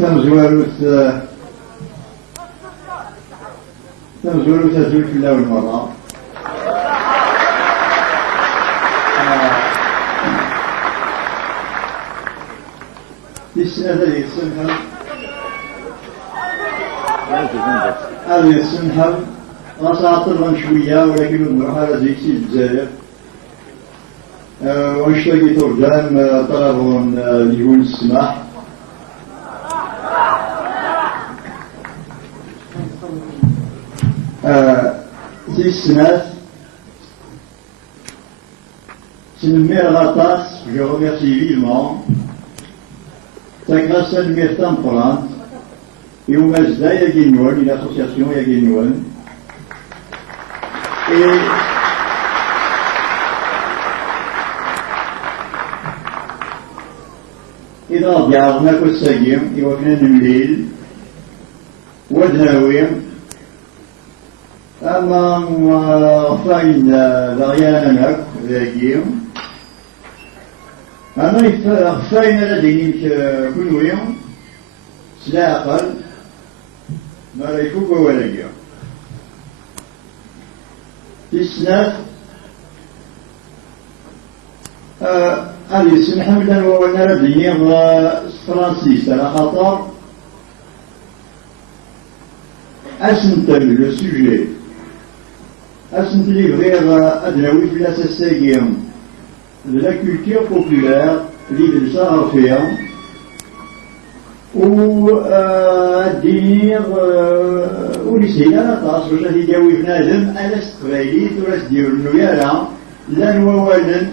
تمزولو تزول في الله والمرأة. في السنة هذه السنة هذه السنة راسها طرا شوية ولكن المرأة على زيك سي الجزائر. واشتري ترجم طلب ليون السماح. في السنة سنمير غطاس. Je remercie vivement Sagrasa de Mertan Polant et au Mazda Yaguignon, une association Yaguignon. Et dans le garde, on a Kossagim, et on a Nemlil, Wadnaouim, Amam Fain Variananak, Yaguignon. أنا رفعنا لدينك كل يوم سلا أقل ما لا يفوق ولا يوم في السنة هذه السنة حمدا وولنا لديني فرانسيس على خطر أسنت le sujet أسنت لي غير أدنوي في الأساسيين de la culture populaire, l'île de Saraféan, ou dire, ou lycée à la tasse, où j'ai dit, oui, venez à l'Estrée, tout reste dit, nous y allons, là nous allons,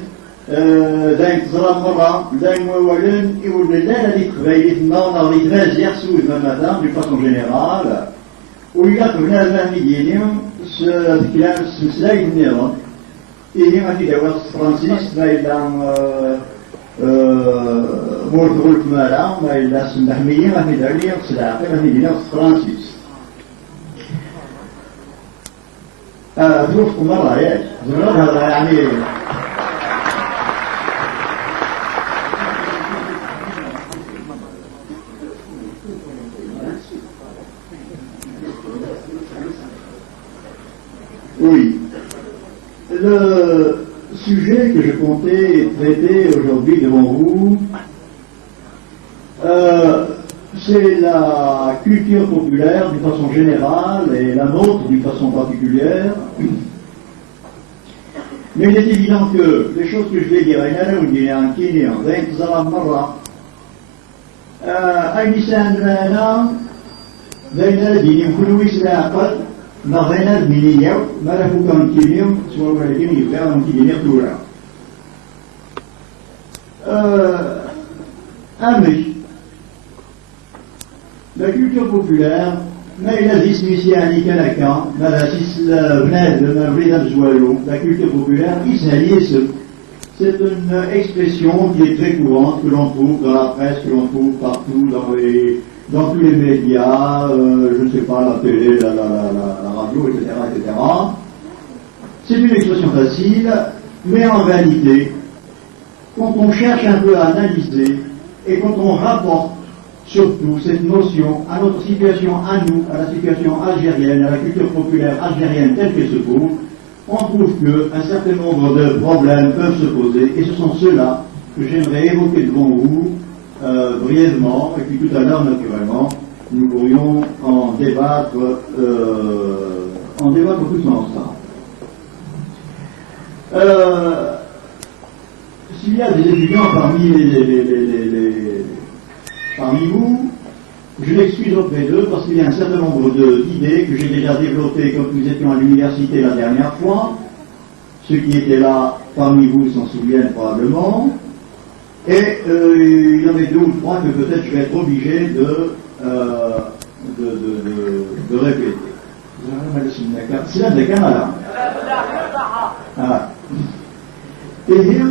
d'un Zramara, là nous allons, et où nous allons l'Estrée, non, dans les 13 hier sous le matin, d'une façon générale, où il y a que venez à la midi, ce qu'il a, cela est venu. إيه ما في دواء فرنسيس ما إلا مورد مالا ما إلا سمحمية ما في دولية سلاقي ما في دينا فرنسيس. ظروفكم مرة ياك زمرات هذا يعني oui. Le sujet que je comptais traiter aujourd'hui devant vous, c'est la culture populaire d'une façon générale et la nôtre d'une façon particulière. Mais il est évident que les choses que je vais dire, نظرنا الميليو ما له كان كيليو سواء ولكن يبقى من كيليو دورا la culture populaire ما إلى اسمي يعني كلاكا ما لا بناد ما بريد زوالو la culture populaire c'est une expression qui est très courante que l'on trouve dans la presse, que l'on trouve partout dans tous les médias, je ne sais pas, la télé, la radio, etc., etc. C'est une expression facile, mais en réalité, quand on cherche un peu à analyser, et quand on rapporte surtout cette notion à notre situation, à nous, à la situation algérienne, à la culture populaire algérienne telle qu'elle se trouve, on trouve qu'un certain nombre de problèmes peuvent se poser, et ce sont ceux-là que j'aimerais évoquer devant vous, brièvement, et puis tout à l'heure, naturellement, nous pourrions en débattre tous ensemble. S'il y a des étudiants parmi vous, je m'excuse auprès d'eux parce qu'il y a un certain nombre d'idées que j'ai déjà développées quand nous étions à l'université la dernière fois. Ceux qui étaient là parmi vous s'en souviennent probablement. Et il y en a deux ou trois que peut-être je vais être obligé de répéter. C'est là des Canada. Et bien,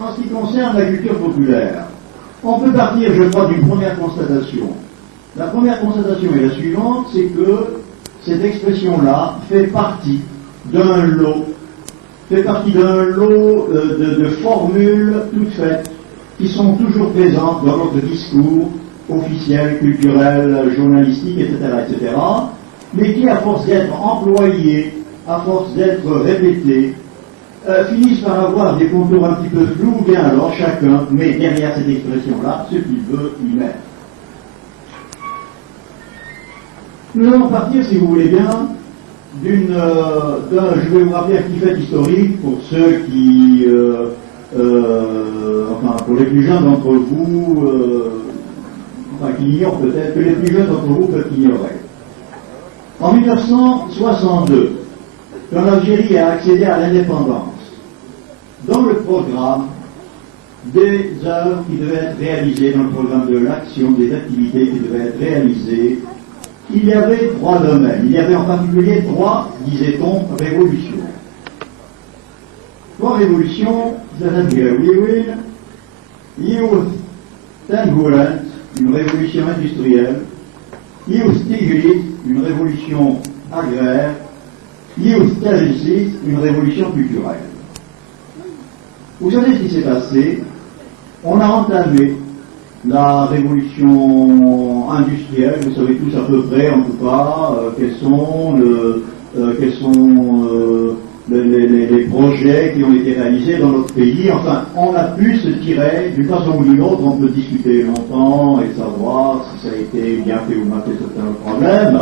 en ce qui concerne la culture populaire, on peut partir, je crois, d'une première constatation. La première constatation est la suivante, c'est que cette expression-là fait partie d'un lot de formules toutes faites qui sont toujours présentes dans notre discours officielle, culturelle, journalistique, etc., etc., mais qui, à force d'être employés, à force d'être répétés, finissent par avoir des contours un petit peu flous, bien alors chacun met derrière cette expression-là ce qu'il veut y mettre. Nous allons partir, si vous voulez bien, je vais vous rappeler un petit fait historique pour ceux qui, pour les plus jeunes d'entre vous, qui ignorent peut-être, que les plus jeunes d'entre vous peuvent ignorer. En 1962, quand l'Algérie a accédé à l'indépendance, dans le programme des œuvres qui devaient être réalisées, dans le programme de l'action, des activités qui devaient être réalisées, il y avait 3 domaines. Il y avait en particulier 3, disait-on, révolutions. 3 révolutions, c'est-à-dire une révolution industrielle, une révolution agraire, une révolution culturelle. Vous savez ce qui s'est passé? On a entamé la révolution industrielle, vous savez tous à peu près, en tout cas, quels sont les projets qui ont été réalisés dans notre pays. Enfin, on a pu se tirer, d'une façon ou d'une autre, on peut discuter longtemps et savoir si ça a été bien fait ou mal fait, c'est un problème.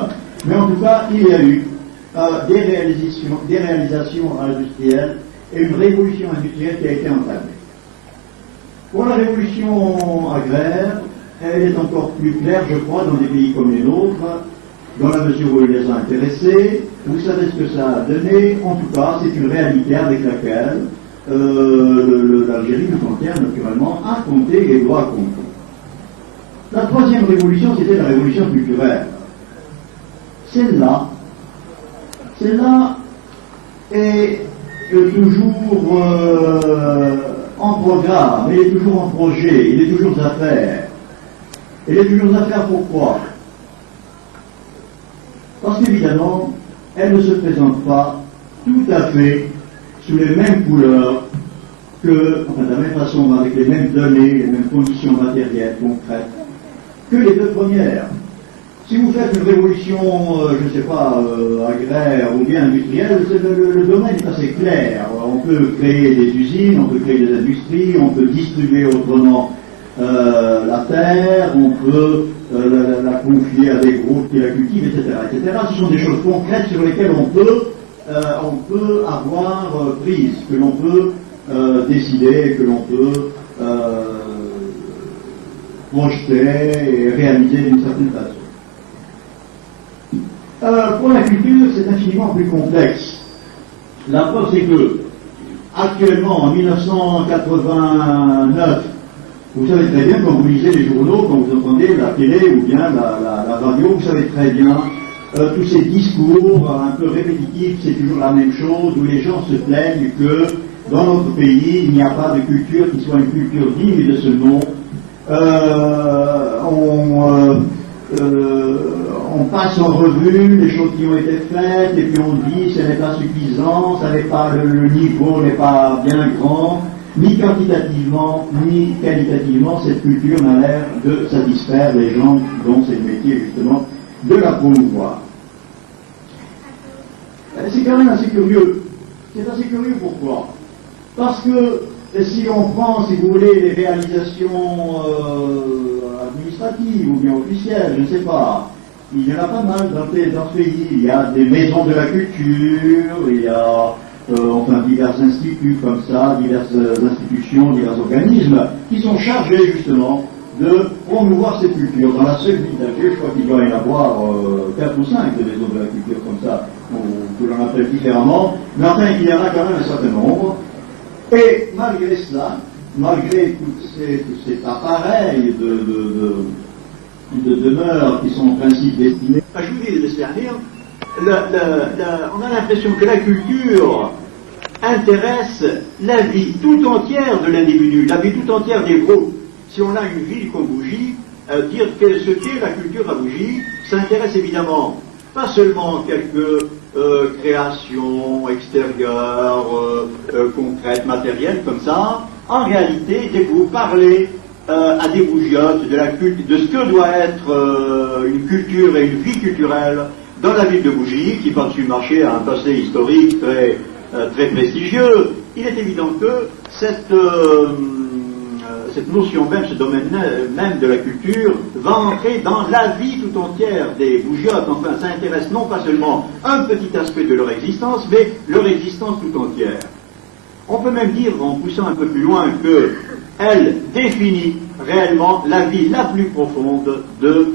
Mais en tout cas, il y a eu des réalisations industrielles et une révolution industrielle qui a été entamée. Pour la révolution agraire, elle est encore plus claire, je crois, dans des pays comme les nôtres, dans la mesure où elle les a intéressés. Vous savez ce que ça a donné. En tout cas, c'est une réalité avec laquelle l'Algérie tout entière, naturellement, a compté et doit compter. La 3e révolution, c'était la révolution culturelle. Celle-là est toujours en programme, elle est toujours en projet, il est toujours à faire. Elle est toujours à faire pourquoi? Parce qu'évidemment, elle ne se présente pas tout à fait sous les mêmes couleurs que, de la même façon, avec les mêmes données, les mêmes conditions matérielles, concrètes, que les 2 premières. Si vous faites une révolution, je ne sais pas, agraire ou bien industrielle, le domaine est assez clair. On peut créer des usines, on peut créer des industries, on peut distribuer autrement la terre, on peut la confier à des groupes qui la cultivent, etc., etc. Ce sont des choses concrètes sur lesquelles on peut avoir prise, que l'on peut décider, que l'on peut projeter et réaliser d'une certaine façon. Pour la culture, c'est infiniment plus complexe. La preuve, c'est que, actuellement, en 1989, vous savez très bien, quand vous lisez les journaux, quand vous entendez la télé ou bien la radio, vous savez très bien, tous ces discours un peu répétitifs, c'est toujours la même chose, où les gens se plaignent que, dans notre pays, il n'y a pas de culture qui soit une culture digne de ce nom. On passe en revue les choses qui ont été faites et puis on dit ce n'est pas suffisant, ça n'est pas le niveau n'est pas bien grand, ni quantitativement ni qualitativement cette culture n'a l'air de satisfaire les gens dont c'est le métier justement de la promouvoir. C'est quand même assez curieux. C'est assez curieux pourquoi? Parce que si on prend, si vous voulez, les réalisations administratives ou bien officielles, je ne sais pas, il y en a pas mal dans ce pays. Il y a des maisons de la culture, il y a divers instituts comme ça, diverses institutions, divers organismes qui sont chargés justement de promouvoir cette culture. Dans la seule ville d'Alger, je crois qu'il doit y en avoir 4 ou 5 de maisons de la culture comme ça, ou que l'on appelle différemment, mais enfin il y en a quand même un certain nombre. Et malgré cela, malgré tous ces appareils de demeures qui sont en principe destinés à jouer de servir, on a l'impression que la culture intéresse la vie tout entière de l'individu, la vie tout entière des groupes. Si on a une ville comme Bougie, dire ce qu'est la culture à Bougie, ça intéresse évidemment pas seulement quelques créations extérieures, concrètes, matérielles, comme ça. En réalité, dès que vous parlez à des bougiottes de ce que doit être une culture et une vie culturelle dans la ville de Bougie, qui par-dessus le marché a un passé historique très prestigieux. Il est évident que cette notion même, ce domaine même de la culture, va entrer dans la vie tout entière des bougiottes. Enfin, ça intéresse non pas seulement un petit aspect de leur existence, mais leur existence tout entière. On peut même dire, en poussant un peu plus loin, qu'elle définit réellement la vie la plus profonde de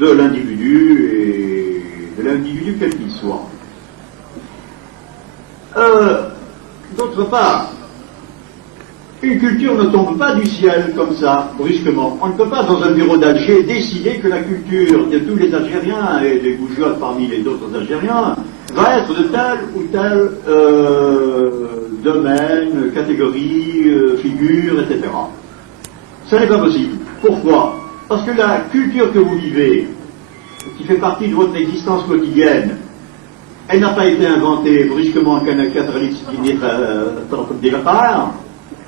l'individu, et de l'individu quel qu'il soit. D'autre part, une culture ne tombe pas du ciel comme ça, brusquement. On ne peut pas, dans un bureau d'Alger, décider que la culture de tous les Algériens, et des bougiottes parmi les autres Algériens, va être de tel ou tel domaine, catégorie, figure, etc. Ça n'est pas possible. Pourquoi? Parce que la culture que vous vivez, qui fait partie de votre existence quotidienne, elle n'a pas été inventée brusquement en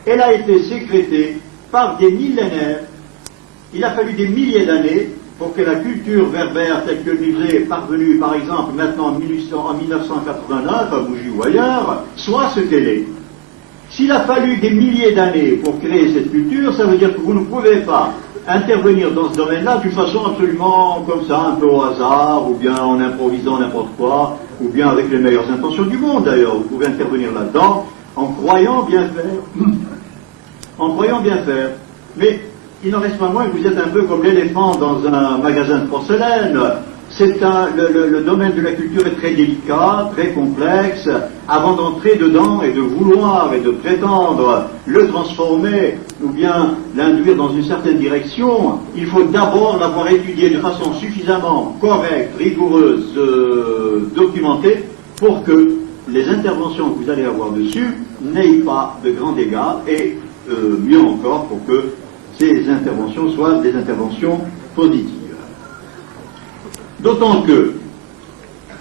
elle a été sécrétée par des millénaires. Il a fallu des milliers d'années pour que la culture berbère telle que nous est parvenue, par exemple, maintenant en 1989, à Bougie ou ailleurs, soit ce qu'elle est. S'il a fallu des milliers d'années pour créer cette culture, ça veut dire que vous ne pouvez pas intervenir dans ce domaine-là d'une façon absolument comme ça, un peu au hasard, ou bien en improvisant n'importe quoi, ou bien avec les meilleures intentions du monde d'ailleurs. Vous pouvez intervenir là-dedans en croyant bien faire. En croyant bien faire. Mais il n'en reste pas moins que vous êtes un peu comme l'éléphant dans un magasin de porcelaine. Le domaine de la culture est très délicat, très complexe. Avant d'entrer dedans et de vouloir et de prétendre le transformer ou bien l'induire dans une certaine direction, il faut d'abord l'avoir étudié de façon suffisamment correcte, rigoureuse, documentée, pour que les interventions que vous allez avoir dessus n'aient pas de grands dégâts, et mieux encore pour que ces interventions soient des interventions positives. D'autant que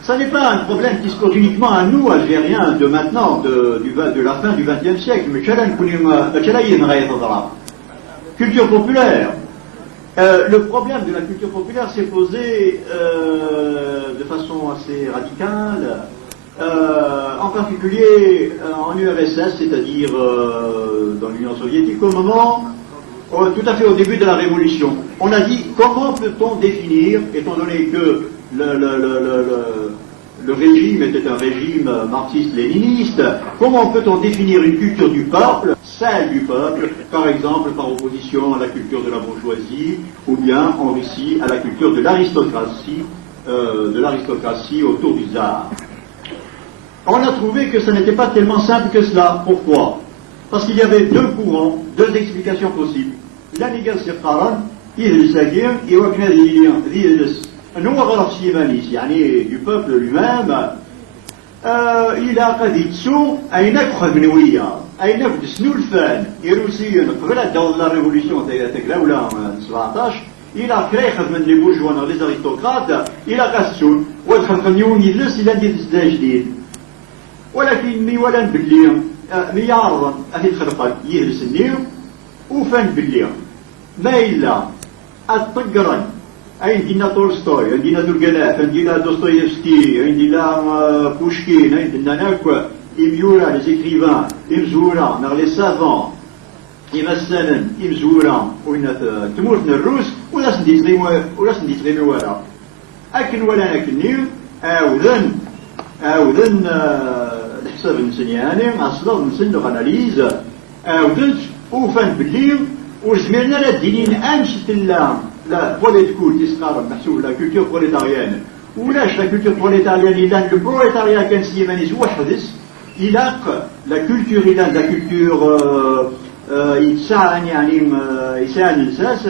ça n'est pas un problème qui se pose uniquement à nous, Algériens, de maintenant, de la fin du XXe siècle, mais culture populaire. Le problème de la culture populaire s'est posé de façon assez radicale, en particulier en URSS, c'est-à-dire dans l'Union soviétique, au moment tout à fait au début de la Révolution. On a dit, comment peut-on définir, étant donné que le régime était un régime marxiste-léniniste, comment peut-on définir une culture du peuple, celle du peuple, par exemple par opposition à la culture de la bourgeoisie, ou bien en Russie à la culture de l'aristocratie autour du tsar. On a trouvé que ça n'était pas tellement simple que cela. Pourquoi? Parce qu'il y avait deux courants, deux explications possibles. L'anigal sirqaran, يجلس هكذا يوكل هذه يجلس هو غرف سيمانيس يعني du peuple lui-même إلى قد يتسو أينك خدمنوية أينك دسنو الفان يروسيين قبل دولة ريفوليسيون تاع 17 إلى كريخ من لي بورجوان لي زاريستوقراط إلى قاسون والخلق نيون يجلس إلى ندير زدا جديد ولكن مي ولا نبلي مي يعرض أهي تخلق يجلس النير وفان بلي ما إلا الطقرن عندنا تولستوي عندنا تورغناف عندنا دوستويفسكي عندنا بوشكين عندنا ناك إميورا لي زيكريفان إمزورا نغ لي سافون مثلا إمزورا وين تمورتنا الروس ولا سنديتغيمي ورا أكن ولا أكنير أوذن الحساب نسنياني أصدر نسن غاناليز أوذن وفان بلير وزميرنا لا دينين أنشت لا بوليتكول تسقار محسوب لا كولتور بوليتاريان ولاش لا كولتور بوليتاريان إلا البروليتاريا كان سيمانيز وحدث إلاق لا كولتور إلا لا كولتور يتساعن يعني يساعن الناس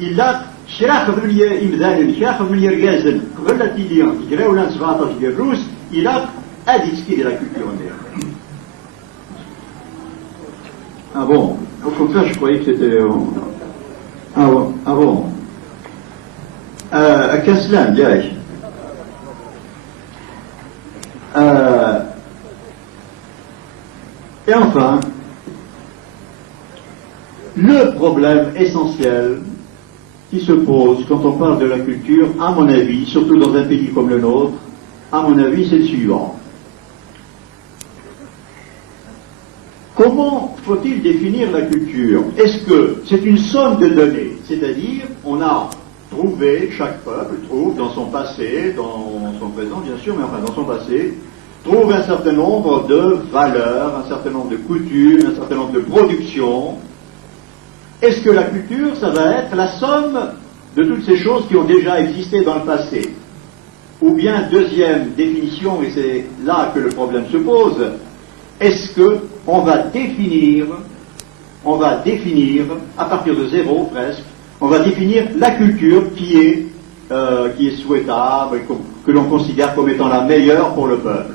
إلاق شراخ من إمذان شراخ من يرجازن قبل لا تيليان تجراونا 17 ديال الروس إلاق أدي تسكي لا كولتور Ah bon, au contraire, je croyais que c'était... Ah bon. À Caslan, dirais-je. Et enfin, problème essentiel qui se pose quand on parle de la culture, à mon avis, surtout dans un pays comme le nôtre, à mon avis, c'est le suivant. Comment faut-il définir la culture? Est-ce que c'est une somme de données? C'est-à-dire, on a trouvé, chaque peuple trouve dans son passé, dans son présent bien sûr, mais enfin dans son passé, trouve un certain nombre de valeurs, un certain nombre de coutumes, un certain nombre de productions. Est-ce que la culture, ça va être la somme de toutes ces choses qui ont déjà existé dans le passé? Ou bien, deuxième définition, et c'est là que le problème se pose, est-ce que on va définir, à partir de zéro presque, on va définir la culture qui est souhaitable, que l'on considère comme étant la meilleure pour le peuple.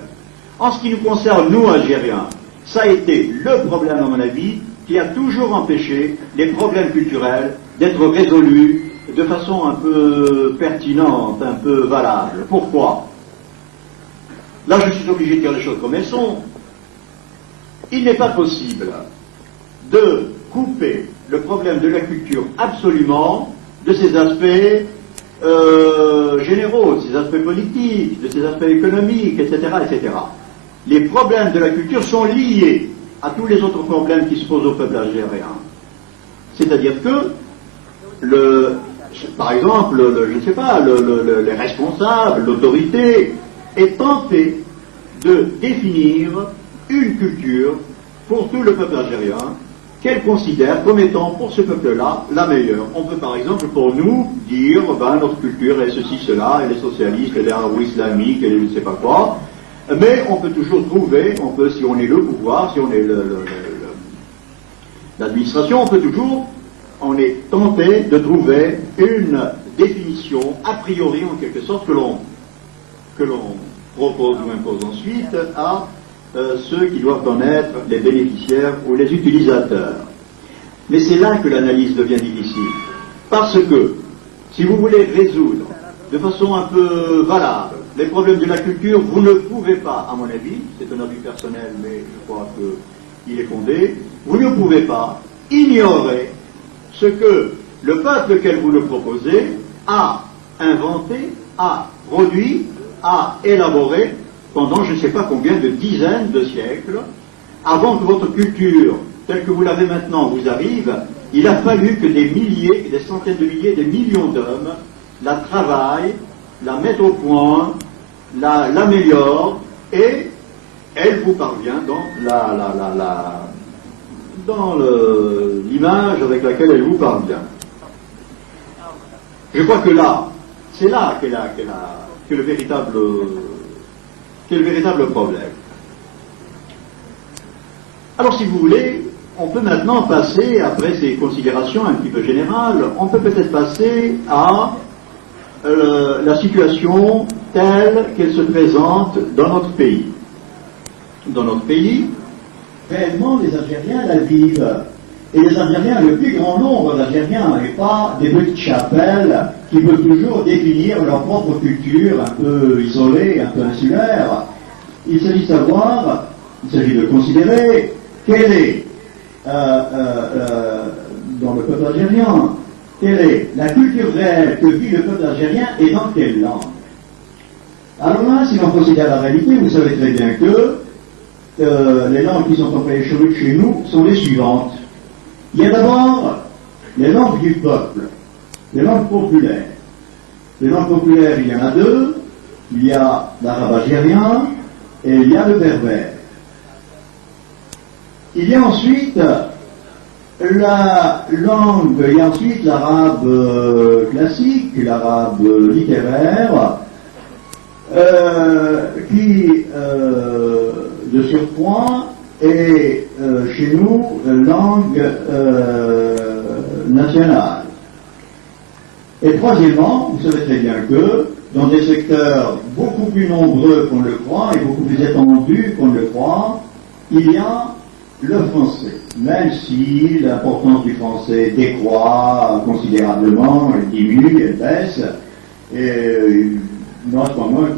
En ce qui nous concerne, nous, Algériens, ça a été le problème, à mon avis, qui a toujours empêché les problèmes culturels d'être résolus de façon un peu pertinente, un peu valable. Pourquoi? Là, je suis obligé de dire les choses comme elles sont. Il n'est pas possible de couper le problème de la culture absolument de ses aspects généraux, de ses aspects politiques, de ses aspects économiques, etc., etc. Les problèmes de la culture sont liés à tous les autres problèmes qui se posent au peuple algérien. C'est-à-dire que, par exemple, je ne sais pas, les responsables, l'autorité, est tenté de définir une culture pour tout le peuple algérien qu'elle considère comme étant pour ce peuple-là la meilleure. On peut par exemple pour nous dire, notre culture est ceci, cela, elle est socialiste, elle est arabo-islamique, elle est je ne sais pas quoi, mais on peut toujours trouver, si on est le pouvoir, si on est l'administration, on est tenté de trouver une définition a priori en quelque sorte que l'on propose ou impose ensuite à ceux qui doivent en être les bénéficiaires ou les utilisateurs. Mais c'est là que l'analyse devient difficile. Parce que, si vous voulez résoudre de façon un peu valable les problèmes de la culture, vous ne pouvez pas, à mon avis, c'est un avis personnel, mais je crois qu'il est fondé, vous ne pouvez pas ignorer ce que le peuple auquel vous le proposez a inventé, a produit, a élaboré pendant je ne sais pas combien de dizaines de siècles, avant que votre culture, telle que vous l'avez maintenant, vous arrive. Il a fallu que des milliers, des centaines de milliers, des millions d'hommes la travaillent, la mettent au point, l'améliorent, et elle vous parvient dans l'image avec laquelle elle vous parvient. Je crois que là, c'est là qu'est le véritable problème. Alors, si vous voulez, on peut maintenant passer, après ces considérations un petit peu générales, on peut peut-être passer à la situation telle qu'elle se présente dans notre pays. Dans notre pays, réellement, les Algériens la vivent. Et les Algériens, le plus grand nombre d'Algériens, et pas des petites chapelles qui peuvent toujours définir leur propre culture un peu isolée, un peu insulaire. Il s'agit de savoir, il s'agit de considérer quelle est, dans le peuple algérien, quelle est la culture réelle que vit le peuple algérien et dans quelle langue. Alors là, si l'on considère la réalité, vous savez très bien que les langues qui sont employées chez nous sont les suivantes. Il y a d'abord les langues du peuple, les langues populaires. Les langues populaires, il y en a deux. Il y a l'arabe algérien et il y a le berbère. Il y a ensuite la langue, il y a ensuite l'arabe classique, l'arabe littéraire, qui, de surcroît, est chez nous langue nationale. Et troisièmement, vous savez très bien que dans des secteurs beaucoup plus nombreux qu'on le croit et beaucoup plus étendus qu'on le croit, il y a le français. Même si l'importance du français décroît considérablement, elle diminue, elle baisse, et non, c'est pas moins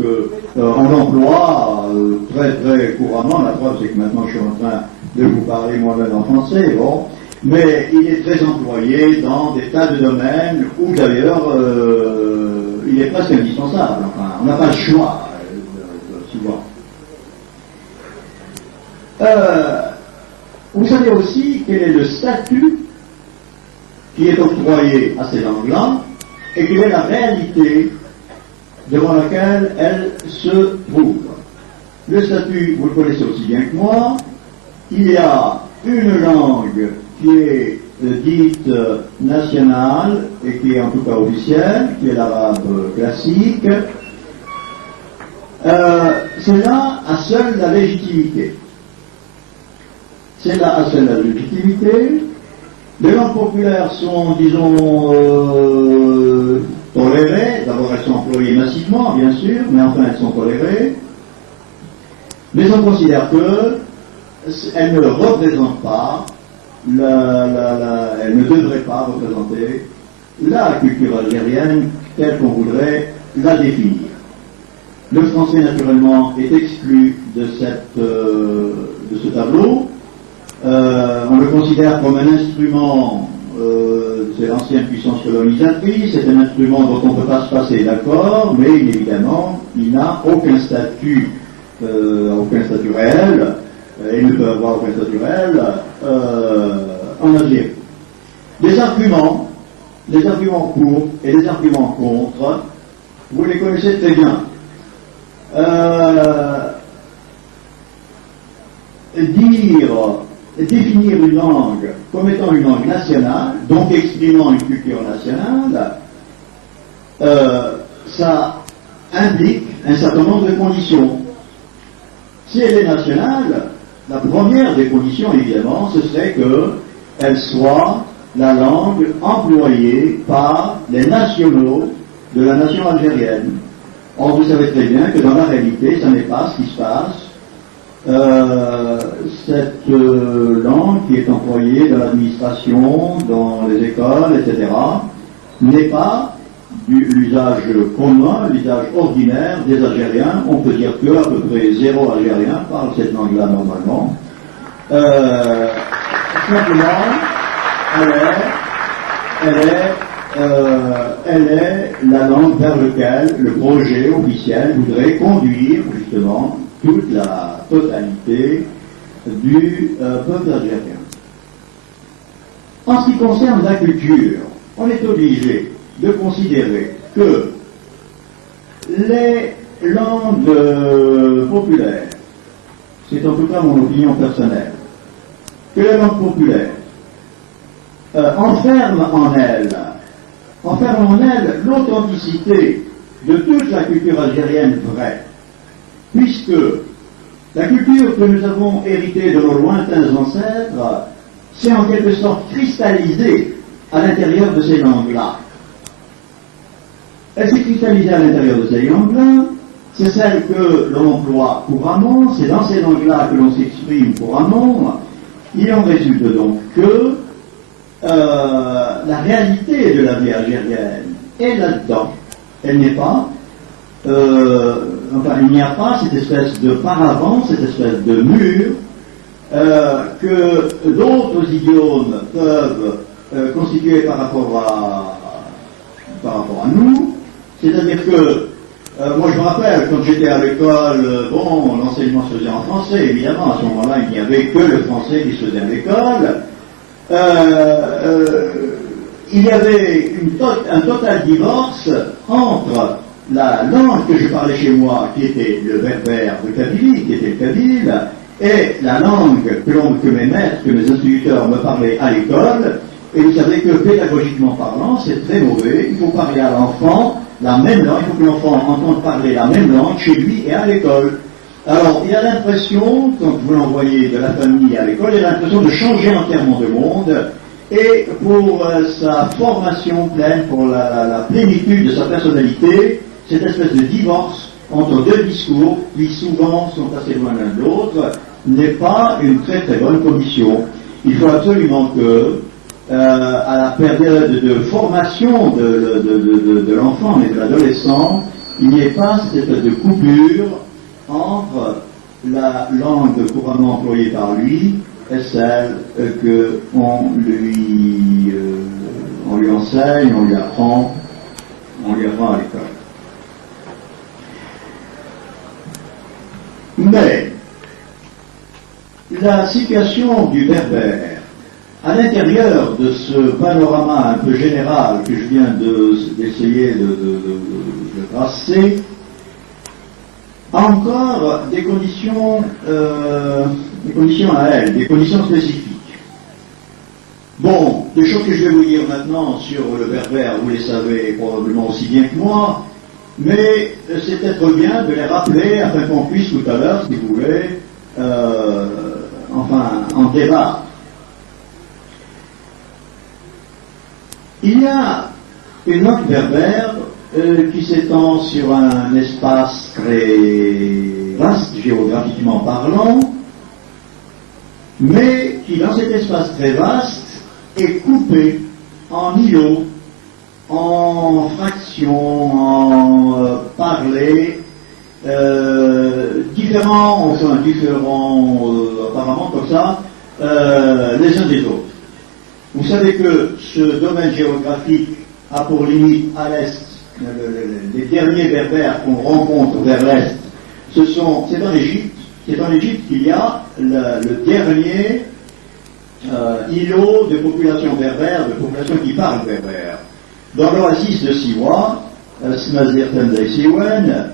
qu'on l'emploie très très couramment. La preuve, c'est que maintenant je suis en train de vous parler moi-même en français. Bon. mais il est très employé dans des tas de domaines où d'ailleurs il est presque indispensable. Enfin, on n'a pas le choix, souvent. Vous savez aussi quel est le statut qui est octroyé à ces langues-là et quelle est la réalité devant laquelle elles se trouvent. Le statut, vous le connaissez aussi bien que moi, il y a une langue qui est dite nationale et qui est en tout cas officielle, qui est l'arabe classique. Celle-là a seule la légitimité. Celle-là a seule la légitimité. Les langues populaires sont, disons, tolérées. D'abord, elles sont employées massivement, bien sûr, mais enfin, elles sont tolérées. Mais on considère qu'elles ne représentent pas, elles ne devraient pas représenter la culture algérienne telle qu'on voudrait la définir. Le français, naturellement, est exclu de ce tableau. On le considère comme un instrument, c'est l'ancienne puissance colonisatrice, c'est un instrument dont on ne peut pas se passer d'accord, mais évidemment, il n'a aucun statut réel, et ne peut avoir aucun statut réel en Algérie. Les arguments pour et les arguments contre, vous les connaissez très bien. Définir une langue comme étant une langue nationale, donc exprimant une culture nationale, ça implique un certain nombre de conditions. Si elle est nationale, la première des conditions, évidemment, ce serait qu'elle soit la langue employée par les nationaux de la nation algérienne. Or, vous savez très bien que dans la réalité, ça n'est pas ce qui se passe. Cette langue qui est employée dans l'administration, dans les écoles, etc., n'est pas l'usage commun, l'usage ordinaire des Algériens. On peut dire qu'à peu près 0 Algériens parlent cette langue-là normalement. Simplement, elle est la langue vers laquelle le projet officiel voudrait conduire justement toute la totalité du peuple algérien. En ce qui concerne la culture, on est obligé de considérer que les langues populaires, c'est en tout cas mon opinion personnelle, que les langues populaires enferment en elles l'authenticité de toute la culture algérienne vraie, puisque la culture que nous avons héritée de nos lointains ancêtres s'est en quelque sorte cristallisée à l'intérieur de ces langues-là. Elle s'est cristallisée à l'intérieur de ces langues-là, c'est celle que l'on emploie couramment, c'est dans ces langues-là que l'on s'exprime couramment. Il en résulte donc que la réalité de la vie algérienne est là-dedans. Elle n'est pas, il n'y a pas cette espèce de paravent, cette espèce de mur que d'autres idiomes peuvent constituer par rapport à nous. C'est-à-dire que, moi je me rappelle, quand j'étais à l'école, l'enseignement se faisait en français, évidemment, à ce moment-là, il n'y avait que le français qui se faisait à l'école. Il y avait un total divorce entre la langue que je parlais chez moi, qui était le berbère de Kabylie, qui était le kabyle, et la langue que mes maîtres, que mes instituteurs me parlaient à l'école. Et vous savez que pédagogiquement parlant, c'est très mauvais. Il faut parler à l'enfant la même langue, il faut que l'enfant entende parler la même langue chez lui et à l'école. Alors, il a l'impression, quand vous l'envoyez de la famille à l'école, il a l'impression de changer entièrement de monde, et pour sa formation pleine, pour la plénitude de sa personnalité, cette espèce de divorce entre deux discours, qui souvent sont assez loin l'un de l'autre, n'est pas une très très bonne condition. Il faut absolument que, à la période de formation de l'enfant et de l'adolescent, il n'y ait pas cette espèce de coupure entre la langue couramment employée par lui est celle que on lui enseigne, on lui apprend à l'école. Mais la situation du berbère, à l'intérieur de ce panorama un peu général que je viens d'essayer de tracer, a encore des conditions à elle, des conditions spécifiques. Bon, les choses que je vais vous dire maintenant sur le berbère, vous les savez probablement aussi bien que moi, mais c'est peut-être bien de les rappeler afin qu'on puisse tout à l'heure, si vous voulez, en débattre. Il y a une langue berbère qui s'étend sur un espace très vaste, géographiquement parlant, mais qui, dans cet espace très vaste, est coupé en îlots, en fractions, en parlers, différents, apparemment comme ça, les uns des autres. Vous savez que ce domaine géographique a pour limite à l'est, les derniers berbères qu'on rencontre vers l'est, c'est en Égypte. C'est en Égypte qu'il y a le dernier îlot de population berbère, de population qui parle berbère. Dans l'oasis de Siwa, Smazir Tendai Siwen,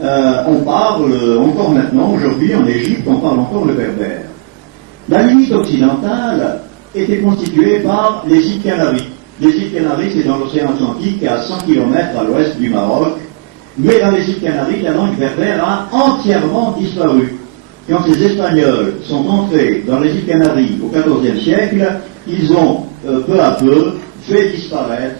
on parle encore maintenant, aujourd'hui en Égypte, on parle encore le berbère. La limite occidentale était constituée par les îles Canaries. Les îles Canaries, c'est dans l'océan Atlantique, à 100 km à l'ouest du Maroc. Mais dans les îles Canaries, la langue berbère a entièrement disparu. Quand les Espagnols sont entrés dans les îles Canaries au XIVe siècle, ils ont peu à peu fait disparaître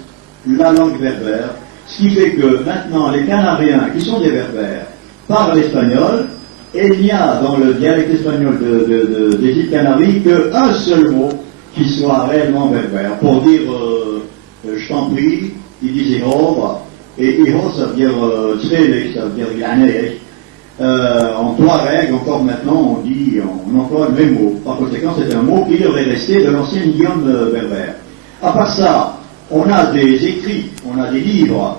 la langue berbère, ce qui fait que maintenant les Canariens, qui sont des berbères, parlent l'espagnol, et il n'y a dans le dialecte espagnol des îles Canaries qu'un seul mot qui soit réellement berbère. Pour dire je t'en prie, ils disent Iho, et Iho ça veut dire Tsrele, ça veut dire Yané. En Touareg, encore maintenant, on emploie le même mot. Par conséquent, c'est un mot qui devrait rester de l'ancien idiome berbère. À part ça, on a des écrits, on a des livres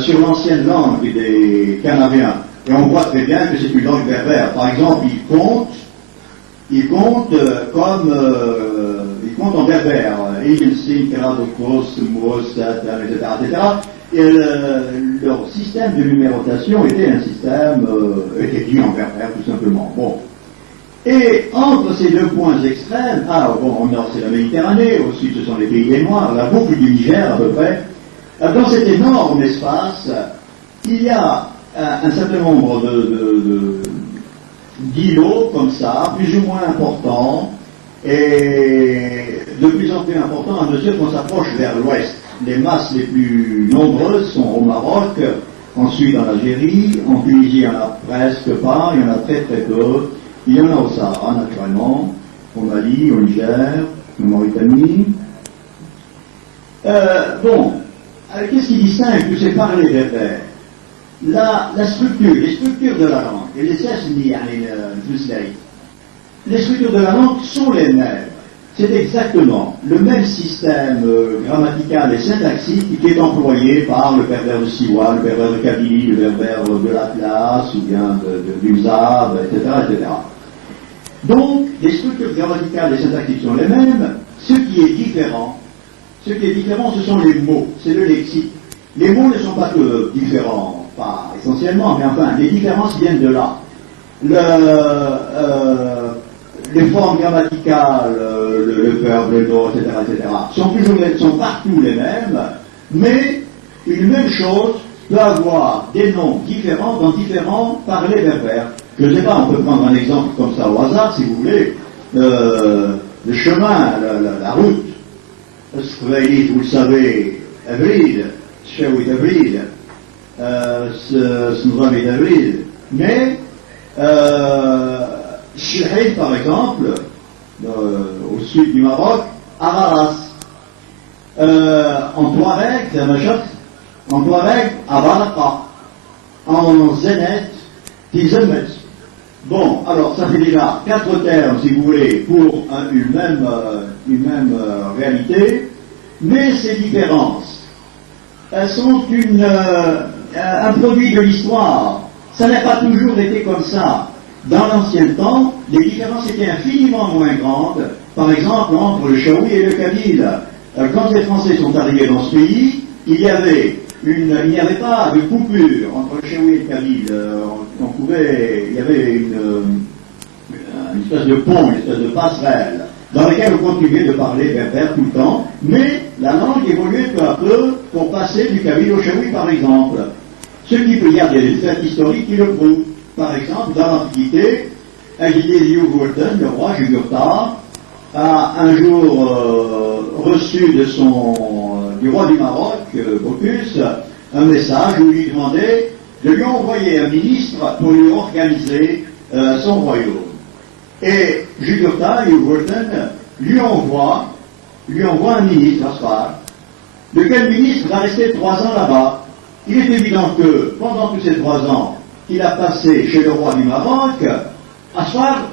sur l'ancienne langue des Canariens. Et on voit très bien que c'est une langue berbère. Par exemple, ils comptent en berbère. Etc. Et leur système de numérotation était un système, était dit en berbère tout simplement. Bon. Et entre ces deux points extrêmes, au nord c'est la Méditerranée, au sud ce sont les pays des Noirs, la boucle du Niger à peu près, dans cet énorme espace, il y a un certain nombre d'îlots comme ça, plus ou moins importants, et de plus en plus importants à mesure qu'on s'approche vers l'ouest. Les masses les plus nombreuses sont au Maroc, ensuite en Algérie, en Tunisie il n'y en a presque pas, il y en a très très peu, il y en a au Sahara naturellement, au Mali, au Niger, en Mauritanie. Qu'est-ce qui distingue tous ces parlers berbères? La structure, les structures de la langue, et les structures de la langue sont les mêmes. C'est exactement le même système grammatical et syntaxique qui est employé par le berbère de Siwa, le berbère de Kabylie, le berbère de l'Atlas, ou bien du Mzab, etc., etc. Donc, les structures grammaticales et syntaxiques sont les mêmes. Ce qui est différent, ce sont les mots, c'est le lexique. Les mots ne sont pas que différents, pas essentiellement, mais enfin, les différences viennent de là. Les formes grammaticales, le verbe, le nom, etc., sont partout les mêmes, mais une même chose peut avoir des noms différents dans différents parlers berbères. Je ne sais pas, on peut prendre un exemple comme ça au hasard, si vous voulez. Le chemin, la route, vous le savez, Avril, Cheoui Avril, Snouami d'Avril, mais Chilhaïd, par exemple, au sud du Maroc, Araras. En Touareg, c'est Machat, en Touareg, Abaraka. En Zénet, Tizemet. Bon, alors ça fait déjà 4 termes, si vous voulez, pour une même réalité, mais ces différences, elles sont un produit de l'histoire. Ça n'a pas toujours été comme ça. Dans l'ancien temps, les différences étaient infiniment moins grandes, par exemple entre le Chaoui et le Kabyle. Quand les Français sont arrivés dans ce pays, il n'y avait pas de coupure entre le Chaoui et le Kabyle. Il y avait une espèce de pont, une espèce de passerelle, dans laquelle on continuait de parler berbère tout le temps, mais la langue évoluait peu à peu pour passer du Kabyle au Chaoui, par exemple. Ce qui peut y avoir des faits historiques qui le prouvent. Par exemple, dans l'Antiquité, Liu-Gurden, le roi Jugurtha, a un jour reçu du roi du Maroc, Bocchus, un message où il lui demandait de lui envoyer un ministre pour lui organiser son royaume. Et Jugurtha, Liu-Gurden, lui envoie un ministre, Asfar, lequel ministre va rester 3 ans là-bas. Il est évident que pendant tous ces 3 ans qu'il a passé chez le roi du Maroc, Asfar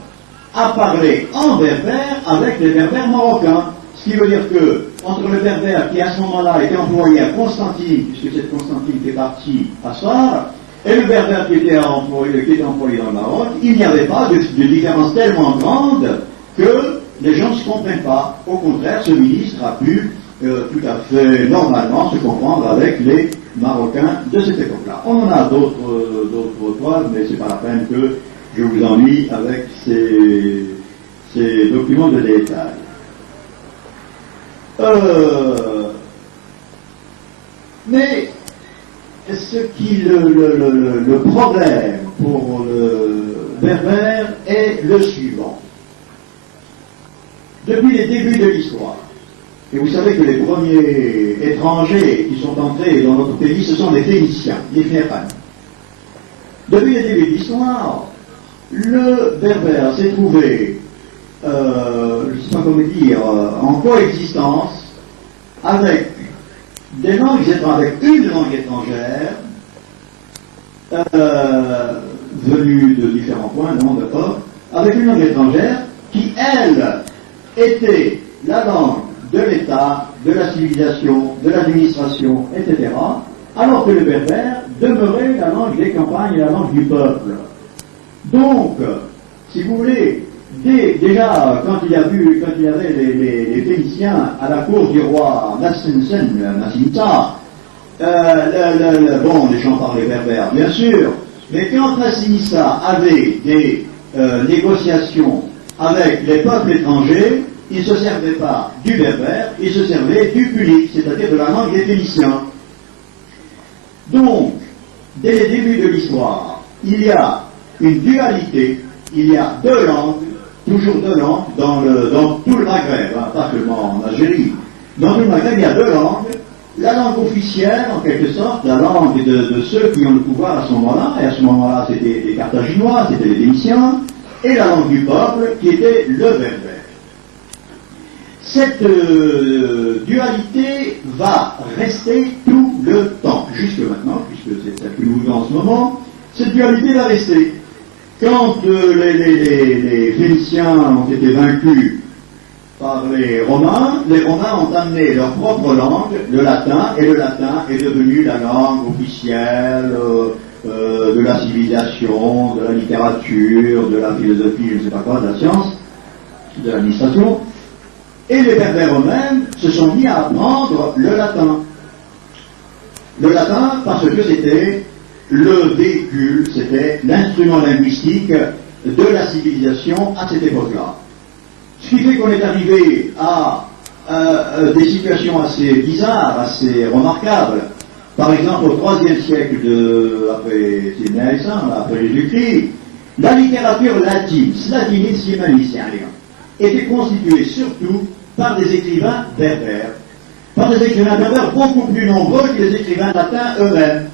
a parlé en berbère avec les berbères marocains. Ce qui veut dire que, entre le berbère qui à ce moment-là était employé à Constantine, puisque cette Constantine fait partie Asfar, et le berbère qui était employé dans le Maroc, il n'y avait pas de différence tellement grande que les gens ne se comprennent pas. Au contraire, ce ministre a pu tout à fait normalement se comprendre avec les Marocains de cette époque-là. On en a d'autres toiles, mais c'est pas la peine que je vous ennuie avec ces documents de détail. Mais ce qui le problème pour le berbère est le suivant. Depuis les débuts de l'histoire, et vous savez que les premiers étrangers qui sont entrés dans notre pays, ce sont les Phéniciens, les Phérènes. Depuis les débuts de l'histoire, le berbère s'est trouvé, je ne sais pas comment dire, en coexistence avec des langues étrangères, avec une langue étrangère, venue de différents points, non, d'accord, avec une langue étrangère qui, elle, était la langue de l'État, de la civilisation, de l'administration, etc., alors que le berbère demeurait la langue des campagnes et la langue du peuple. Donc, si vous voulez, déjà, quand il y avait les Phéniciens à la cour du roi Nassinta, bon, les gens parlaient berbère, bien sûr, mais quand Nassinta avait des négociations avec les peuples étrangers, il ne se servait pas du berbère, il se servait du pulik, c'est-à-dire de la langue des Phéniciens. Donc, dès les débuts de l'histoire, il y a une dualité, il y a 2 langues, toujours 2 langues, dans tout le Maghreb, hein, pas seulement en Algérie. Dans tout le Maghreb, il y a 2 langues. La langue officielle, en quelque sorte, la langue de ceux qui ont le pouvoir à ce moment-là, et à ce moment-là, c'était les Carthaginois, c'était les Vénitiens, et la langue du peuple, qui était le berbère. Cette dualité va rester tout le temps, jusque maintenant, puisque c'est ça que nous vivons en ce moment, cette dualité va rester. Quand les Phéniciens ont été vaincus par les Romains ont amené leur propre langue, le latin, et le latin est devenu la langue officielle de la civilisation, de la littérature, de la philosophie, je ne sais pas quoi, de la science, de l'administration. Et les berbères eux-mêmes se sont mis à apprendre le latin. Le latin parce que c'était le véhicule, c'était l'instrument linguistique de la civilisation à cette époque-là. Ce qui fait qu'on est arrivé à des situations assez bizarres, assez remarquables. Par exemple, au IIIe siècle après Jésus-Christ, la littérature latine, slatinis yémanicien, était constituée surtout par des écrivains berbères. Par des écrivains berbères beaucoup plus nombreux que les écrivains latins eux-mêmes.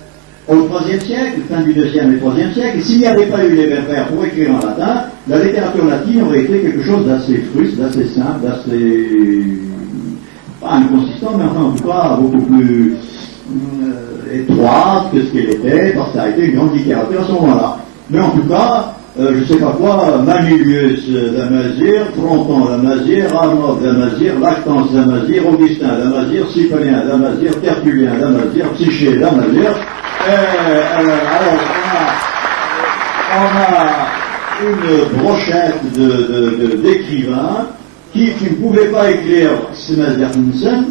Au IIIe siècle, fin du IIe et IIIe siècle, s'il n'y avait pas eu les berbères pour écrire en latin, la littérature latine aurait été quelque chose d'assez fruste, d'assez simple, d'assez pas inconsistant, mais enfin en tout cas beaucoup plus étroite que ce qu'elle était, parce que ça a été une grande littérature à ce moment-là. Mais en tout cas, je ne sais pas quoi, Manilius d'Amazir, Fronton d'Amazir, Arnaud d'Amazir, Lactance d'Amazir, Augustin d'Amazir, Cyprien d'Amazir, Tertullien d'Amazir, Psyché d'Amazir. Alors, on a une brochette d'écrivains qui ne pouvaient pas écrire Smazertensen.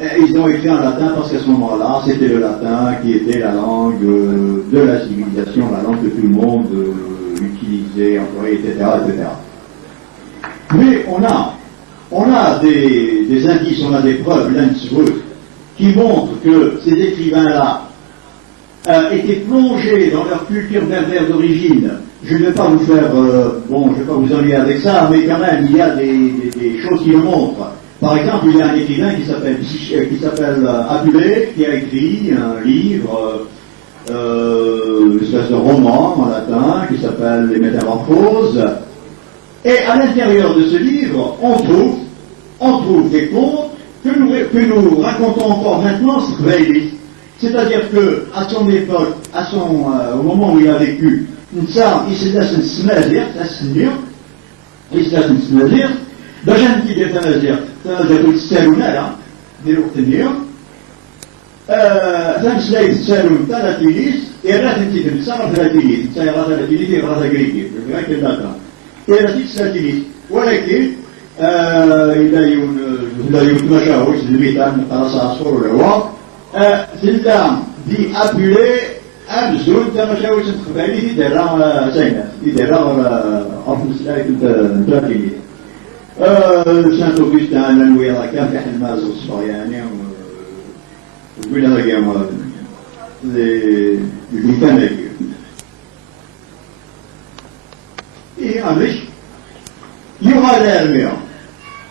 Ils ont écrit en latin parce qu'à ce moment-là, c'était le latin qui était la langue de la civilisation, la langue que tout le monde utilisait, employait, etc., etc. Mais on a des indices, on a des preuves, Landswood, qui montrent que ces écrivains-là étaient plongés dans leur culture berbère d'origine. Je ne vais pas vous faire, je ne vais pas vous ennuyer avec ça, mais quand même, il y a des choses qui le montrent. Par exemple, il y a un écrivain qui s'appelle Apulé, qui a écrit un livre, une espèce de roman en latin, qui s'appelle Les Métamorphoses. Et à l'intérieur de ce livre, on trouve des contes que nous racontons encore maintenant sur Weilis. C'est-à-dire que, à son époque, au moment où il a vécu, il s'est laissé باش نتيجة تمازيغ السالونة ديرو التنير تمسلاي السالون تلاتيليس إيرات نتيجة السالون تلاتيليس سيارات تلاتيليس إيرات غريكي غريكي داتا إيرات تلاتيليس ولكن إلا يتمشاوش الميتان قرص عصفور والعوا سلام دي أبولي أمزون تمشاوش تخبالي يديرها سينات يديرها أفنسلاي تلاتيليس سانت أوغسطين لأنه يرى كان في حلماز الصبياني وقلنا لك اللي كان يجي عمش يغادر المياه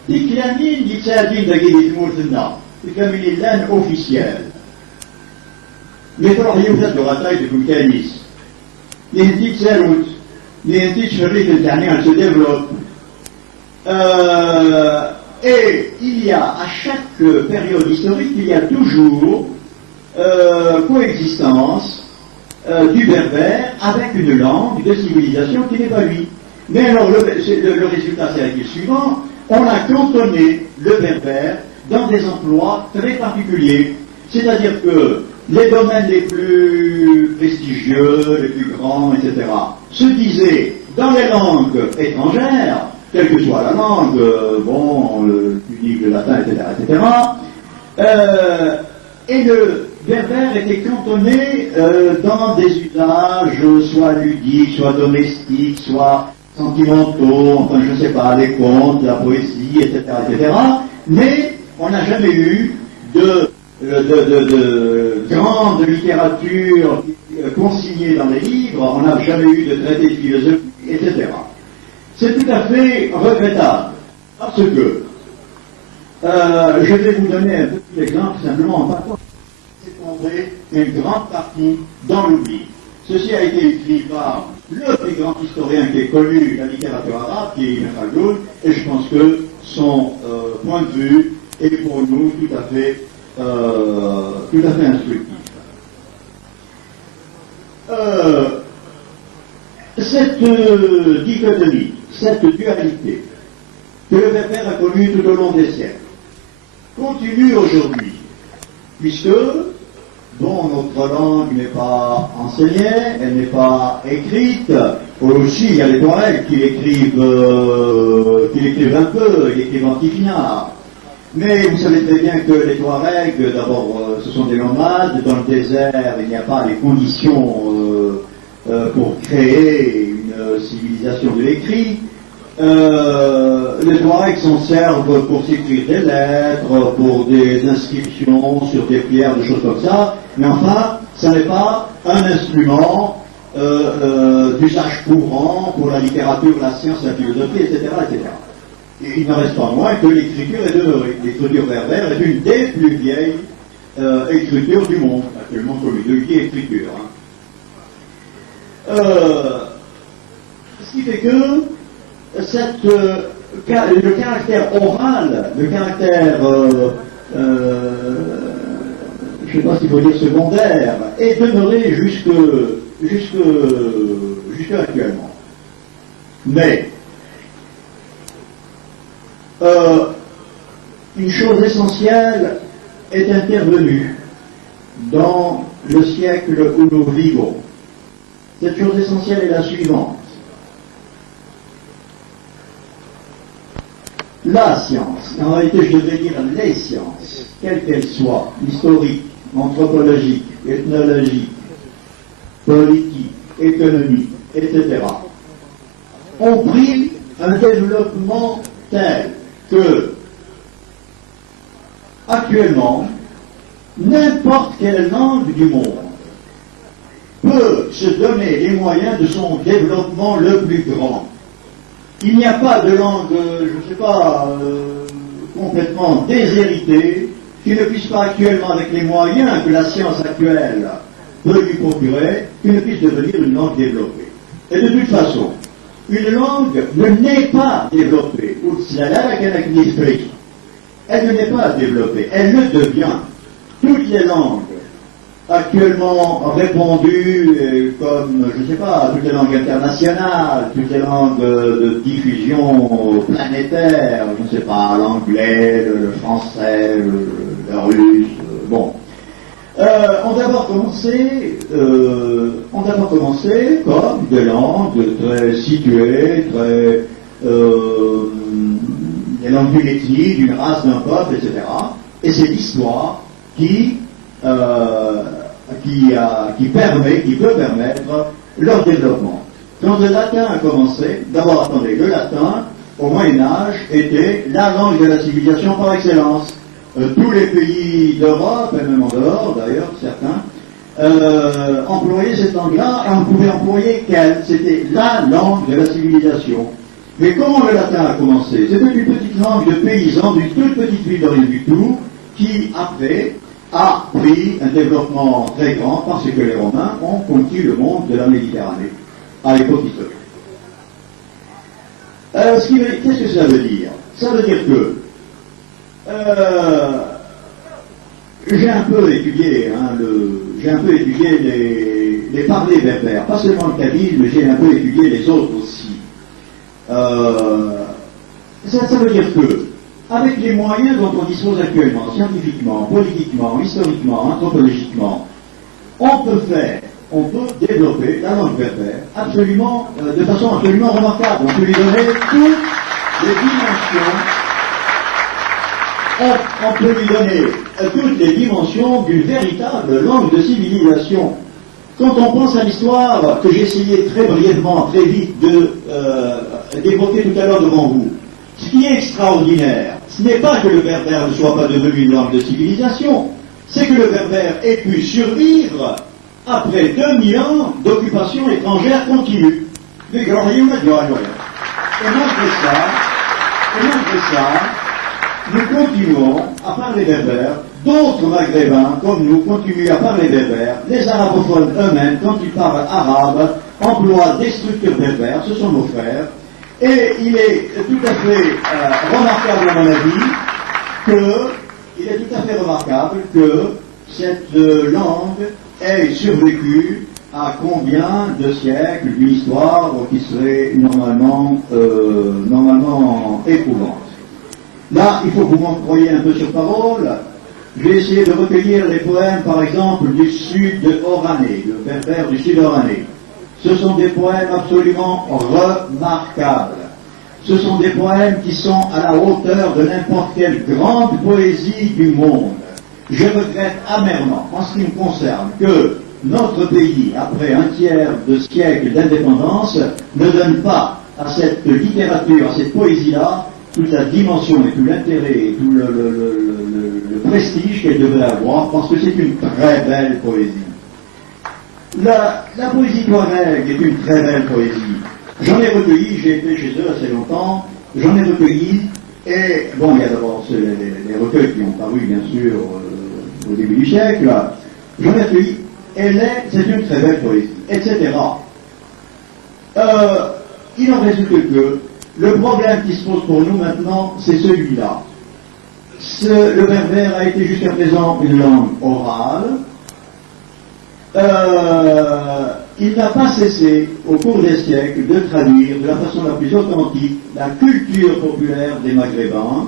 ديك لامين ديك ساعتين دقيقة تمورتنا الكامل لان أوفيسيال يتروح يوثد لغتاي تكون كانيس يهديك ساروت يهديك شريك التعني se développe. Et il y a à chaque période historique, il y a toujours coexistence du berbère avec une langue de civilisation qui n'est pas lui. Mais alors le résultat c'est le suivant, on a cantonné le berbère dans des emplois très particuliers. C'est-à-dire que les domaines les plus prestigieux, les plus grands, etc., se disaient dans les langues étrangères, quelle que soit la langue, l'unique, le latin, etc., etc. Et le berbère était cantonné dans des usages soit ludiques, soit domestiques, soit sentimentaux, enfin je ne sais pas, les contes, la poésie, etc., etc. Mais on n'a jamais eu de grande littérature consignée dans les livres, on n'a jamais eu de traité de philosophie, etc. C'est tout à fait regrettable, parce que je vais vous donner un petit exemple, simplement en partant, c'est tombé une grande partie dans l'oubli. Ceci a été écrit par le plus grand historien qui est connu de la littérature arabe, qui est Ibn Khaldoun, et je pense que son point de vue est pour nous tout à fait instructif. Cette dichotomie, cette dualité que le berbère a connue tout au long des siècles continue aujourd'hui, puisque notre langue n'est pas enseignée, elle n'est pas écrite. Aussi, il y a les Touaregs qui l'écrivent un peu, ils l'écrivent en tifinard. Mais vous savez très bien que les Touaregs, d'abord, ce sont des nomades. Dans le désert, il n'y a pas les conditions pour créer une civilisation de l'écrit. Les Touaregs s'en servent pour s'écrire des lettres, pour des inscriptions sur des pierres, des choses comme ça. Mais enfin, ça n'est pas un instrument d'usage courant pour la littérature, la science, la philosophie, etc., etc. Et il ne reste pas moins que l'écriture est demeurée. L'écriture berbère est une des plus vieilles écritures du monde, actuellement connue, de vieille écriture. Ce qui fait que le caractère oral, le caractère, je ne sais pas s'il faut dire secondaire, est demeuré jusque actuellement. Mais une chose essentielle est intervenue dans le siècle où nous vivons. Cette chose essentielle est la suivante. La science, en réalité je devrais dire les sciences, quelles qu'elles soient, historiques, anthropologiques, ethnologiques, politiques, économiques, etc., ont pris un développement tel que, actuellement, n'importe quelle langue du monde peut se donner les moyens de son développement le plus grand. Il n'y a pas de langue, je ne sais pas, complètement déshéritée, qui ne puisse pas actuellement, avec les moyens que la science actuelle peut lui procurer, qui ne puisse devenir une langue développée. Et de toute façon, une langue ne n'est pas développée. Elle ne n'est pas développée, elle le devient. Toutes les langues actuellement répandues comme, je ne sais pas, toutes les langues internationales, toutes les langues de diffusion planétaire, je ne sais pas, l'anglais, le français, le russe, bon. On d'abord commencé comme des langues très situées, très des langues d'une ethnie, d'une race, d'un peuple, etc. Et c'est l'histoire qui peut permettre leur développement. Quand le latin a commencé, d'abord attendez, le latin, au Moyen-Âge, était la langue de la civilisation par excellence. Tous les pays d'Europe, et même en dehors d'ailleurs, certains, employaient cette langue-là, et on pouvait employer qu'elle. C'était la langue de la civilisation. Mais comment le latin a commencé? C'était une petite langue de paysans d'une toute petite ville de rien du tout, qui après a pris un développement très grand parce que les Romains ont conquis le monde de la Méditerranée à l'époque historique. Qu'est-ce que ça veut dire? Ça veut dire que j'ai un peu étudié, les parlers berbères, pas seulement le kabyle, mais j'ai un peu étudié les autres aussi. Ça veut dire que, avec les moyens dont on dispose actuellement, scientifiquement, politiquement, historiquement, anthropologiquement, on peut développer la langue berbère absolument, de façon absolument remarquable. On peut lui donner toutes les dimensions. On peut lui donner toutes les dimensions d'une véritable langue de civilisation. Quand on pense à l'histoire que j'ai essayé très brièvement, très vite d'évoquer tout à l'heure devant vous, ce qui est extraordinaire, ce n'est pas que le berbère ne soit pas devenu une langue de civilisation, c'est que le berbère ait pu survivre après 2000 ans d'occupation étrangère continue. Et malgré ça, nous continuons à parler berbère, d'autres maghrébins comme nous continuent à parler berbère, les arabophones eux-mêmes, quand ils parlent arabe, emploient des structures berbères, ce sont nos frères, et il est tout à fait remarquable à mon avis que cette langue ait survécu à combien de siècles d'une histoire qui serait normalement éprouvante. Là, il faut que vous m'en croyiez un peu sur parole. Je vais essayer de recueillir les poèmes, par exemple, du sud de Oranais, le berbère du sud d'Oranais. Ce sont des poèmes absolument remarquables. Ce sont des poèmes qui sont à la hauteur de n'importe quelle grande poésie du monde. Je regrette amèrement, en ce qui me concerne, que notre pays, après un tiers de siècle d'indépendance, ne donne pas à cette littérature, à cette poésie-là, toute la dimension et tout l'intérêt et tout le prestige qu'elle devrait avoir, parce que c'est une très belle poésie. La poésie touareg est une très belle poésie. J'en ai recueilli, j'ai été chez eux assez longtemps, j'en ai recueilli, et bon, il y a d'abord les recueils qui ont paru, bien sûr, au début du siècle, j'en ai recueilli, c'est une très belle poésie, etc. Il en résulte que le problème qui se pose pour nous maintenant, c'est celui-là. Le berbère a été jusqu'à présent une langue orale, il n'a pas cessé, au cours des siècles, de traduire de la façon la plus authentique la culture populaire des Maghrébins.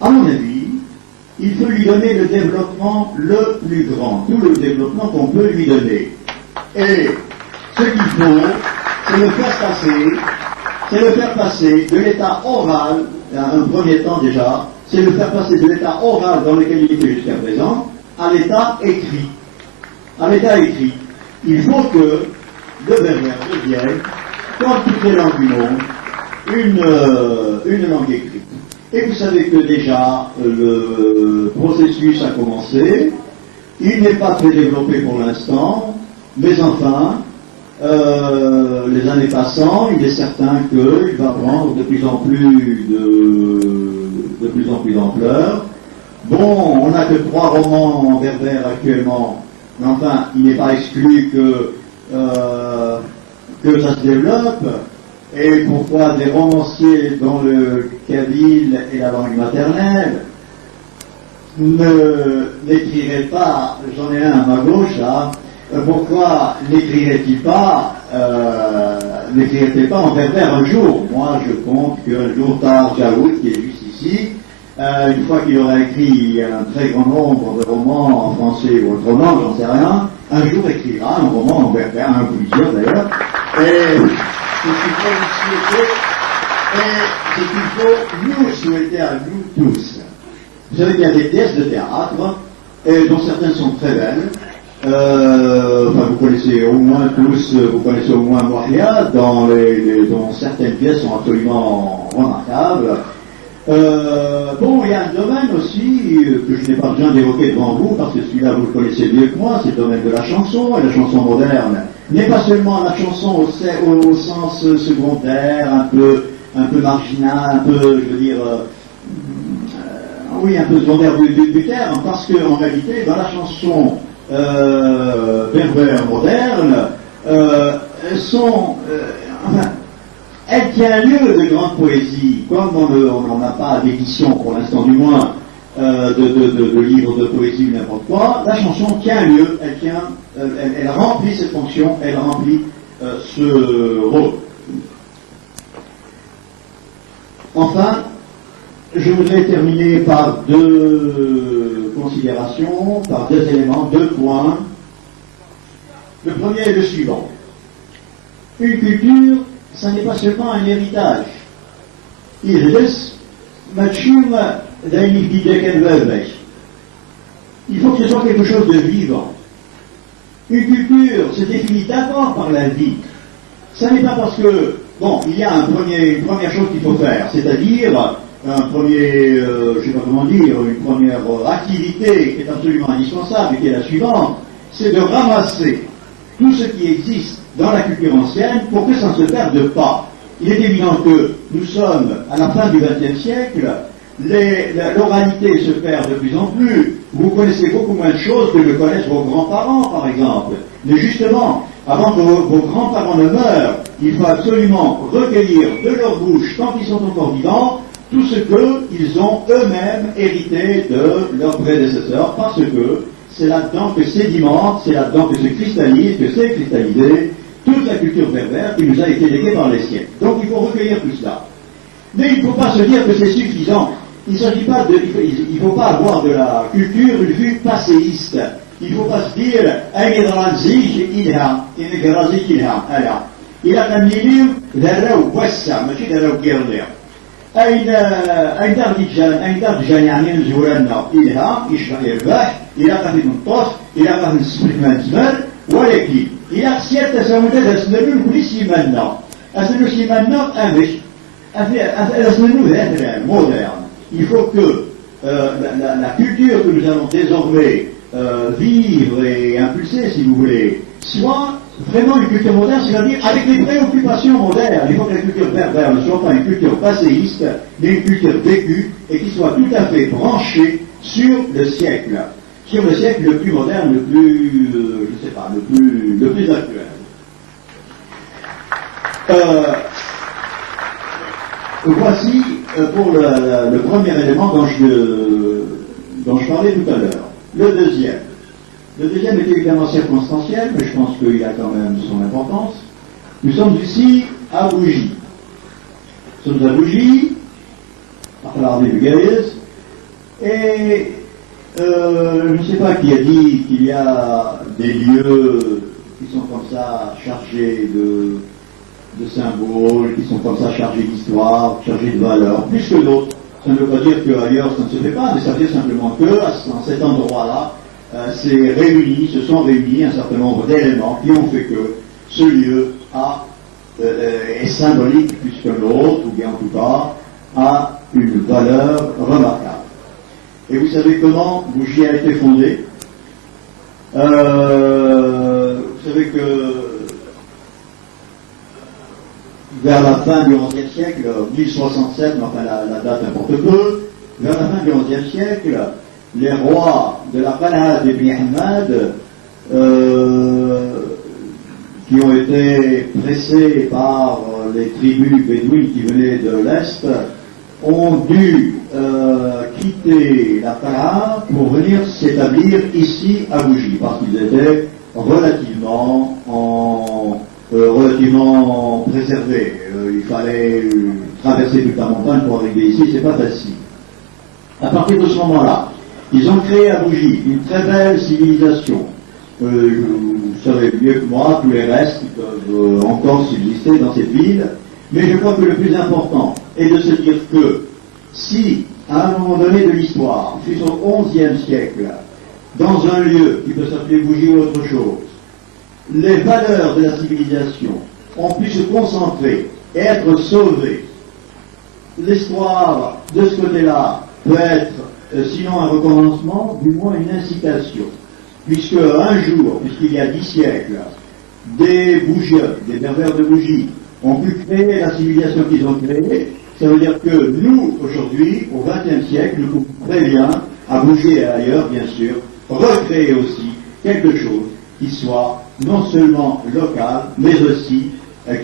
À mon avis, il faut lui donner le développement le plus grand, tout le développement qu'on peut lui donner. Et ce qu'il faut, c'est le faire passer de l'état oral, à un premier temps déjà, c'est le faire passer de l'état oral dans lequel il était jusqu'à présent, à l'état écrit. À l'état écrit. Il faut que le berbère devienne, comme toutes les langues du monde, une langue écrite. Et vous savez que déjà, le processus a commencé. Il n'est pas très développé pour l'instant, mais enfin, les années passant, il est certain qu'il va prendre de plus en plus d'ampleur. Bon, on n'a que 3 romans en berbère actuellement, mais enfin, il n'est pas exclu que ça se développe. Et pourquoi des romanciers dont le kabyle est la langue maternelle n'écriraient pas, j'en ai un à ma gauche là, pourquoi n'écrirait-il pas en berbère un jour? Moi je compte qu'un jour Tahar Jaoud, qui est juste ici, une fois qu'il aura écrit un très grand nombre de romans en français ou autrement, j'en sais rien, un jour écrira un roman en berbère, un ou plusieurs d'ailleurs, et ce qu'il faut nous souhaiter à nous tous. Vous savez qu'il y a des pièces de théâtre, dont certaines sont très belles. Enfin, vous connaissez au moins tous, vous connaissez au moins Moria, dont certaines pièces sont absolument remarquables. Bon, il y a un domaine aussi que je n'ai pas besoin d'évoquer devant vous, parce que celui-là vous le connaissez mieux que moi, c'est le domaine de la chanson, et la chanson moderne n'est pas seulement la chanson au sens secondaire, un peu marginal, un peu, je veux dire, oui, un peu secondaire du terme, parce qu'en réalité, dans la chanson berbère moderne, elle tient lieu de grande poésie, comme on n'en a pas d'édition pour l'instant du moins, de livres de poésie ou n'importe quoi, la chanson tient lieu, elle remplit cette fonction, elle remplit ce rôle. Enfin, je voudrais terminer par 2 considérations, par 2 éléments, 2 points. Le premier est le suivant. Une culture, ça n'est pas seulement un héritage. Il faut que ce soit quelque chose de vivant. Une culture se définit d'abord par la vie. Ça n'est pas parce que, bon, il y a une première chose qu'il faut faire, c'est-à-dire un premier, je ne sais pas comment dire, une première activité qui est absolument indispensable et qui est la suivante, c'est de ramasser tout ce qui existe dans la culture ancienne pour que ça ne se perde pas. Il est évident que nous sommes à la fin du XXe siècle, l'oralité se perd de plus en plus. Vous connaissez beaucoup moins de choses que ne connaissent vos grands-parents, par exemple. Mais justement, avant que vos grands-parents ne meurent, il faut absolument recueillir de leur bouche, quand ils sont encore vivants, tout ce qu'ils ont eux-mêmes hérité de leurs prédécesseurs, parce que c'est là-dedans que sédimente, c'est là-dedans que se cristallise, que s'est cristallisée toute la culture berbère qui nous a été léguée par les siècles. Donc il faut recueillir tout cela. Mais il ne faut pas se dire que c'est suffisant. Il ne s'agit pas il ne faut pas avoir de la culture une vue passéiste. Il ne faut pas se dire il a un milieu d'arrêt ou وسع ماشي d'arrêt ou guerre. أين دار يعني نزورنا إلها يشرح يربح إلى قاعد نطوس إلى قاعد نسبح ما نزمر ولكن إلى سيادة تساومدات أسنانو كل سيمانا أسنانو سيمانا أمش أسنانو ذات moderne. Il faut que la culture que nous allons désormais vivre et impulser, si vous voulez, soit vraiment une culture moderne, c'est-à-dire avec les préoccupations modernes. Il faut que la culture berbère ne soit pas une culture passéiste, mais une culture vécue et qui soit tout à fait branchée sur le siècle le plus moderne, le plus, je sais pas, le plus actuel. Voici pour le premier élément dont je parlais tout à l'heure. Le deuxième, Le deuxième est évidemment circonstanciel, mais je pense qu'il a quand même son importance. Nous sommes ici à Bougie. Nous sommes à Bougie, à la rue de Gaïs, et je ne sais pas qui a dit qu'il y a des lieux qui sont comme ça chargés de symboles, qui sont comme ça chargés d'histoire, chargés de valeurs, plus que d'autres. Ça ne veut pas dire qu'ailleurs ça ne se fait pas, mais ça veut dire simplement que, dans cet endroit-là, se sont réunis un certain nombre d'éléments qui ont fait que ce lieu est symbolique plus que l'autre, ou bien en tout cas, a une valeur remarquable. Et vous savez comment Bougie a été fondée? Vous savez que vers la fin du XIe siècle, 1067, mais enfin la date importe peu, vers la fin du XIe siècle, les rois de la Qal'a d'Ibn Ahmad, qui ont été pressés par les tribus bédouines qui venaient de l'Est, ont dû quitter la Qal'a pour venir s'établir ici à Bougie, parce qu'ils étaient relativement préservés. Il fallait traverser toute la montagne pour arriver ici, c'est pas facile. À partir de ce moment-là, ils ont créé à Bougie une très belle civilisation. Vous savez mieux que moi tous les restes qui peuvent encore subsister dans cette ville, mais je crois que le plus important est de se dire que si, à un moment donné de l'histoire, fût au XIe siècle, dans un lieu qui peut s'appeler Bougie ou autre chose, les valeurs de la civilisation ont pu se concentrer et être sauvées, l'histoire de ce côté-là peut être, sinon un recommencement, du moins une incitation. Puisque un jour, puisqu'il y a 10 siècles, des bougiottes, des pervers de Bougie, ont pu créer la civilisation qu'ils ont créée, ça veut dire que nous, aujourd'hui, au XXe siècle, nous pouvons très bien, à Bougie et ailleurs, bien sûr, recréer aussi quelque chose qui soit non seulement local, mais aussi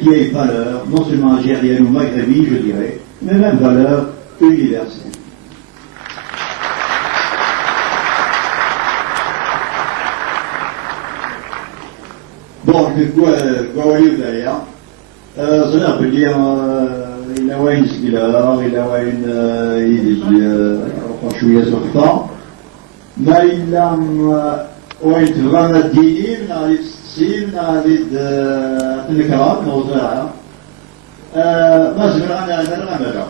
qui ait une valeur, non seulement algérienne ou maghrébine, je dirais, mais même valeur universelle. Bon, je vais vous d'ailleurs. Ça veut dire, il a une skiller, il a une, enfin, شوية سلطة. ما إلا وين تبغى الديني من غادي تسيل من غادي تنكرات نوزعها. ما زمر أنا غنبدا.